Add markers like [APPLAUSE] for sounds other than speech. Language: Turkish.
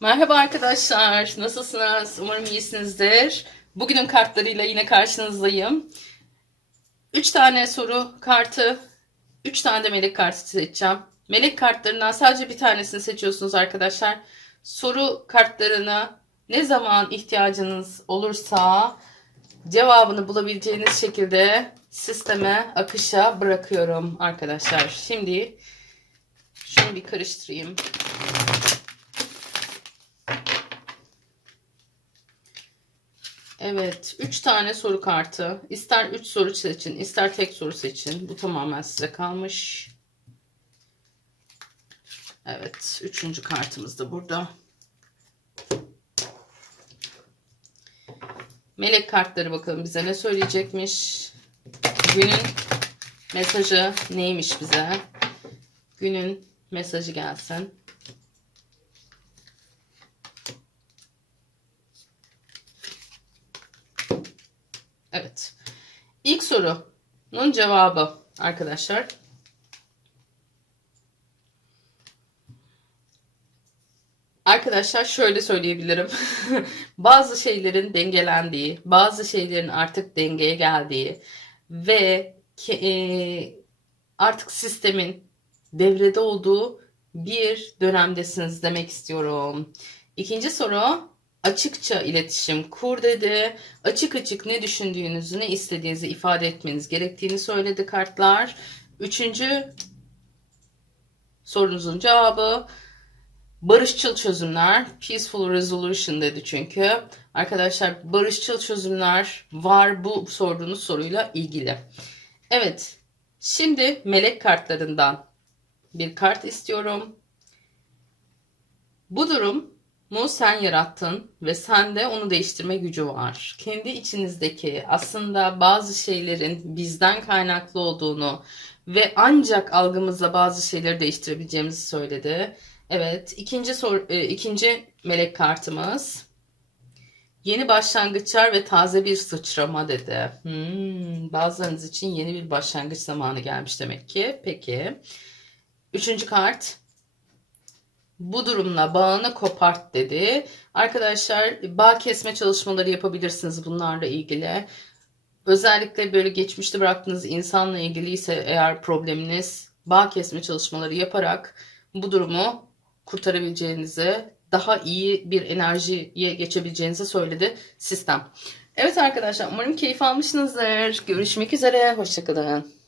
Merhaba arkadaşlar, nasılsınız? Umarım iyisinizdir. Bugünün kartlarıyla yine karşınızdayım. 3 tane soru kartı, 3 tane de melek kartı seçeceğim. Melek kartlarından sadece bir tanesini seçiyorsunuz arkadaşlar. Soru kartlarına ne zaman ihtiyacınız olursa cevabını bulabileceğiniz şekilde sisteme, akışa bırakıyorum arkadaşlar. Şimdi şunu bir karıştırayım. Evet, 3 tane soru kartı. İster 3 soru seçin, ister tek soru seçin. Bu tamamen size kalmış. Evet, üçüncü kartımız da burada. Melek kartları bakalım bize ne söyleyecekmiş. Günün mesajı neymiş bize? Günün mesajı gelsin. Evet. İlk sorunun cevabı arkadaşlar. Arkadaşlar şöyle söyleyebilirim. [LAUGHS] bazı şeylerin dengelendiği, bazı şeylerin artık dengeye geldiği ve e, artık sistemin devrede olduğu bir dönemdesiniz demek istiyorum. İkinci soru açıkça iletişim kur dedi. Açık açık ne düşündüğünüzü, ne istediğinizi ifade etmeniz gerektiğini söyledi kartlar. Üçüncü sorunuzun cevabı barışçıl çözümler, peaceful resolution dedi çünkü. Arkadaşlar barışçıl çözümler var bu sorduğunuz soruyla ilgili. Evet, şimdi melek kartlarından bir kart istiyorum. Bu durum mu sen yarattın ve sende onu değiştirme gücü var. Kendi içinizdeki aslında bazı şeylerin bizden kaynaklı olduğunu ve ancak algımızla bazı şeyleri değiştirebileceğimizi söyledi. Evet, ikinci sor, e, ikinci melek kartımız yeni başlangıçlar ve taze bir sıçrama dedi. Hmm, bazılarınız için yeni bir başlangıç zamanı gelmiş demek ki. Peki. Üçüncü kart bu durumla bağını kopart dedi. Arkadaşlar bağ kesme çalışmaları yapabilirsiniz bunlarla ilgili. Özellikle böyle geçmişte bıraktığınız insanla ilgiliyse eğer probleminiz bağ kesme çalışmaları yaparak bu durumu kurtarabileceğinizi, daha iyi bir enerjiye geçebileceğinizi söyledi sistem. Evet arkadaşlar umarım keyif almışsınızdır. Görüşmek üzere. Hoşçakalın.